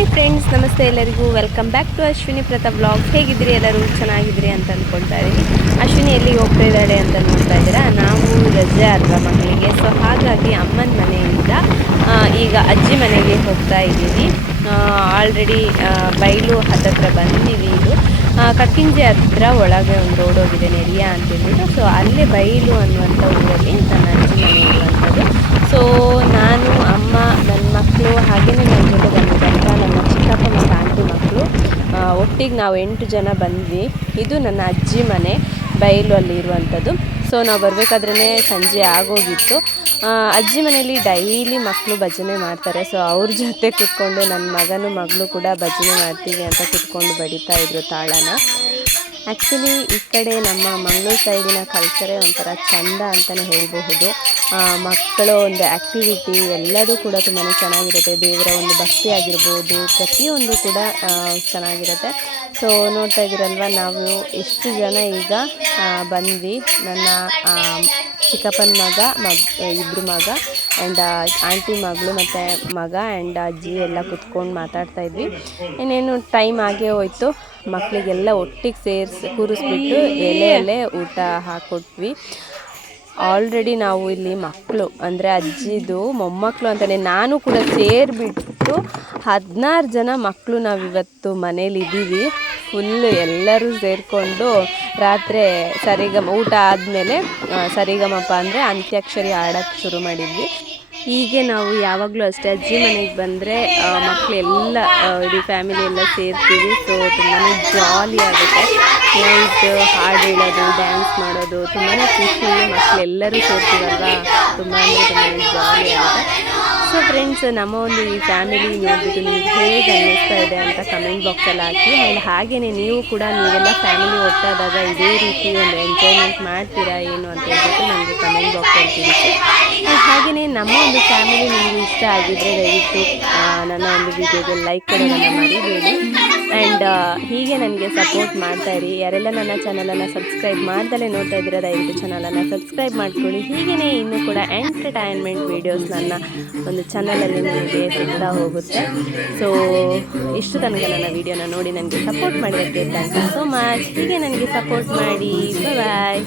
Hi friends, ನಮಸ್ತೆ ಎಲ್ಲರಿಗೂ. Welcome back to Ashwini Pratap blog ಹೇಗಿದ್ದೀರಿ ಎಲ್ಲರೂ? ಚೆನ್ನಾಗಿದ್ದೀರಿ ಅಂತ ಅಂದ್ಕೊಳ್ತಾ ಇದ್ದೀನಿ. ಅಶ್ವಿನಿ ಎಲ್ಲಿಗೆ ಹೋಗ್ತಾ ಇದ್ದಾಳೆ ಅಂತ ನೋಡ್ತಾ ಇದ್ದೀರಾ? ನಾವು ರಜೆ ಅಲ್ವಾ ಮಕ್ಕಳಿಗೆ ಸೊ ಹಾಗಾಗಿ ಅಮ್ಮನ ಮನೆಯಿಂದ ಈಗ ಅಜ್ಜಿ ಮನೆಗೆ ಹೋಗ್ತಾ ಇದ್ದೀವಿ. ಆಲ್ರೆಡಿ ಬೈಲು ಹತ್ತತ್ರ ಬಂದಿದ್ದೀವಿ ಇದು. ಕಕ್ಕಿಂಜೆ ಹತ್ತಿರ ಒಳಗೆ ಒಂದು ರೋಡ್ ಹೋಗಿದೆ, ನೆರಿಯ ಅಂತ ಹೇಳ್ಬಿಟ್ಟು. ಸೊ ಅಲ್ಲೇ ಬೈಲು ಅನ್ನುವಂಥ ಊರಲ್ಲಿ ನನ್ನ ಅಜ್ಜಿ ಮನೆ ಇರುವಂಥದ್ದು. ಸೊ ನಾನು ಅಮ್ಮ ನನ್ನ ಮಕ್ಕಳು ಹಾಗೆಯೇ ನನ್ನ ಜೊತೆ ಬಂದಿದ್ದಂಥ ನನ್ನ ಚಿಕ್ಕಪ್ಪ ಮತ್ತು ಆಂಟಿ ಮಕ್ಕಳು ಒಟ್ಟಿಗೆ ನಾವು ಎಂಟು ಜನ ಬಂದ್ವಿ. ಇದು ನನ್ನ ಅಜ್ಜಿ ಮನೆ, ಬಯಲು ಅಲ್ಲಿ ಇರುವಂಥದ್ದು. ಸೊ ನಾವು ಬರಬೇಕಾದ್ರೇ ಸಂಜೆ ಆಗೋಗಿತ್ತು. ಅಜ್ಜಿ ಮನೆಯಲ್ಲಿ ಡೈಲಿ ಮಕ್ಕಳು ಭಜನೆ ಮಾಡ್ತಾರೆ. ಸೊ ಅವ್ರ ಜೊತೆ ಕೂತ್ಕೊಂಡು ನನ್ನ ಮಗನು ಮಗಳು ಕೂಡ ಭಜನೆ ಮಾಡ್ತೀವಿ ಅಂತ ಕೂತ್ಕೊಂಡು ಬಡಿತಾ ಇದ್ರು ತಾಳನ. ಆ್ಯಕ್ಚುಲಿ ಈ ಕಡೆ ನಮ್ಮ ಮಂಗಳೂರು ಸೈಡಿನ ಕಲ್ಚರೇ ಒಂಥರ ಚಂದ ಅಂತಲೇ ಹೇಳಬಹುದು. ಮಕ್ಕಳ ಒಂದು ಆ್ಯಕ್ಟಿವಿಟಿ ಎಲ್ಲದೂ ಕೂಡ ತುಂಬಾ ಚೆನ್ನಾಗಿರುತ್ತೆ. ದೇವರ ಒಂದು ಭಕ್ತಿ ಆಗಿರ್ಬೋದು, ಪ್ರತಿಯೊಂದು ಕೂಡ ಚೆನ್ನಾಗಿರುತ್ತೆ. ಸೊ ನೋಡ್ತಾ ಇದ್ದೀರಲ್ವ ನಾವು ಎಷ್ಟು ಜನ ಈಗ ಬಂದ್ವಿ. ನನ್ನ ಚಿಕ್ಕಪ್ಪನ ಮಗ, ಮಗ್ ಇಬ್ಬರು ಮಗ. ಆ್ಯಂಡ್ ಆಂಟಿ ಮಗಳು ಮತ್ತು ಮಗ ಆ್ಯಂಡ್ ಅಜ್ಜಿ ಎಲ್ಲ ಕುತ್ಕೊಂಡು ಮಾತಾಡ್ತಾ ಇದ್ವಿ. ಇನ್ನೇನು ಟೈಮ್ ಆಗೇ ಹೋಯ್ತು. ಮಕ್ಕಳಿಗೆಲ್ಲ ಒಟ್ಟಿಗೆ ಸೇರಿಸಿ, ಕೂರಿಸ್ಬಿಟ್ಟು ಎಲೆ ಎಲೆ ಊಟ ಹಾಕ್ಕೊಟ್ವಿ ಆಲ್ರೆಡಿ ನಾವು ಇಲ್ಲಿ ಮಕ್ಕಳು ಅಂದರೆ ಅಜ್ಜಿದು ಮೊಮ್ಮಕ್ಕಳು ಅಂತಲೇ ನಾನು ಕೂಡ ಸೇರಿಬಿಟ್ಟು ಹದಿನಾರು ಜನ ಮಕ್ಕಳು ನಾವು ಇವತ್ತು ಫುಲ್ಲು ಎಲ್ಲರೂ ಸೇರಿಕೊಂಡು ರಾತ್ರಿ ಸರಿಗಮ, ಊಟ ಆದಮೇಲೆ ಸರಿಗಮಪ ಅಂದರೆ ಅಂತ್ಯಾಕ್ಷರಿ ಆಡೋಕ್ಕೆ ಶುರು ಮಾಡಿದ್ವಿ. ಹೀಗೆ ನಾವು ಯಾವಾಗಲೂ ಅಷ್ಟೇ ಅಜ್ಜಿ ಮನೆಗೆ ಬಂದರೆ ಮಕ್ಕಳೆಲ್ಲ ಇಡೀ ಫ್ಯಾಮಿಲಿ ಎಲ್ಲ ಸೇರ್ತೀವಿ. ಸೊ ತುಂಬಾ ಜಾಲಿ ಆಗುತ್ತೆ. ನೈಟ್ ಹಾಡು ಹೇಳೋದು ಡ್ಯಾನ್ಸ್ ಮಾಡೋದು ತುಂಬಾ ಖುಷಿ ಮಕ್ಕಳೆಲ್ಲರೂ ಸೇರ್ತೀವಲ್ವ? ತುಂಬ ಅಂದರೆ ತುಂಬಾ ಜಾಲಿ ಆಗುತ್ತೆ. ಸೊ ಫ್ರೆಂಡ್ಸ್ ನಮ್ಮ ಒಂದು ಈ ಫ್ಯಾಮಿಲಿ ನೋಡ್ಬಿಟ್ಟು ನಿಮ್ಗೆ ಹೇಗೆ ಅನ್ನಿಸ್ತಾ ಇದೆ ಅಂತ ಕಮೆಂಟ್ ಬಾಕ್ಸಲ್ಲಿ ಹಾಕಿ. ಆ್ಯಂಡ್ ಹಾಗೆಯೇ ನೀವು ಕೂಡ ನೀವೆಲ್ಲ ಫ್ಯಾಮಿಲಿ ಒಟ್ಟಾದಾಗ ಇದೇ ರೀತಿ ಒಂದು ಎಂಜಾಯ್ಮೆಂಟ್ ಮಾಡ್ತೀರಾ ಏನು ಅಂತ ಹೇಳ್ಬಿಟ್ಟು ನಮಗೆ ಕಮೆಂಟ್ ಬಾಕ್ಸಲ್ಲಿ ತಿಳಿಸಿ. ಹಾಗೆಯೇ ನಮ್ಮ ಒಂದು ಫ್ಯಾಮಿಲಿ ನಿಮಗೆ ಇಷ್ಟ ಆಗಿದ್ದರೆ ದಯವಿಟ್ಟು ನನ್ನ ಒಂದು ವಿಡಿಯೋಗೆ ಲೈಕ್ ಕೊಡೋದನ್ನು ಮರಿಬೇಡಿ ಆ್ಯಂಡ್ ಹೀಗೆ ನನಗೆ ಸಪೋರ್ಟ್ ಮಾಡ್ತಾ ಇರಿ. ಯಾರೆಲ್ಲ ನನ್ನ ಚಾನಲನ್ನು ಸಬ್ಸ್ಕ್ರೈಬ್ ಮಾಡ್ದಲೇ ನೋಡ್ತಾ ಇದ್ದೀರ, ದಯವಿಟ್ಟು ಚಾನಲನ್ನು ಸಬ್ಸ್ಕ್ರೈಬ್ ಮಾಡ್ಕೊಳ್ಳಿ. ಹೀಗೆಯೇ ಇನ್ನೂ ಕೂಡ ಎಂಟರ್ಟೈನ್ಮೆಂಟ್ ವೀಡಿಯೋಸ್ ನನ್ನ ಒಂದು ಚಾನಲಲ್ಲಿ ನಿಮಗೆ ಸಿಗ್ತಾ ಹೋಗುತ್ತೆ. ಸೊ ಇಷ್ಟು ತನಕ ನನ್ನ ವೀಡಿಯೋನ ನೋಡಿ ನನಗೆ ಸಪೋರ್ಟ್ ಮಾಡಿದ್ದಕ್ಕೆ ಥ್ಯಾಂಕ್ ಯು ಸೋ ಮಚ್ ಹೀಗೆ ನನಗೆ ಸಪೋರ್ಟ್ ಮಾಡಿ. ಬಾಯ್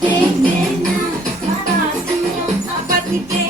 Take me now, my darling, I'll be there.